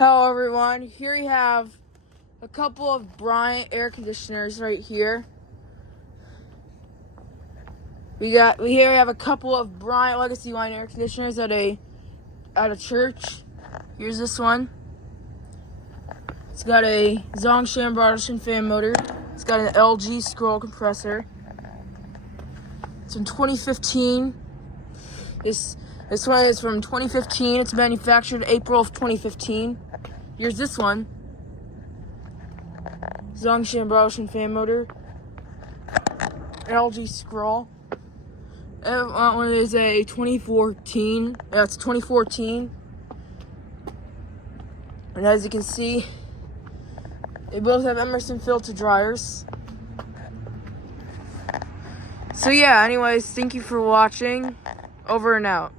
Hello everyone, here we have a couple of Bryant air conditioners right here. We have a couple of Bryant Legacy line air conditioners at a church. Here's this one. It's got a Zongshan Brodershin fan motor. It's got an LG scroll compressor. It's from 2015. This one is from 2015. It's manufactured April of 2015. Here's this one. Zongshan Brodershin fan motor. LG scroll. That one is a 2014. It's 2014. And as you can see, they both have Emerson filter dryers. So yeah, anyways, thank you for watching. Over and out.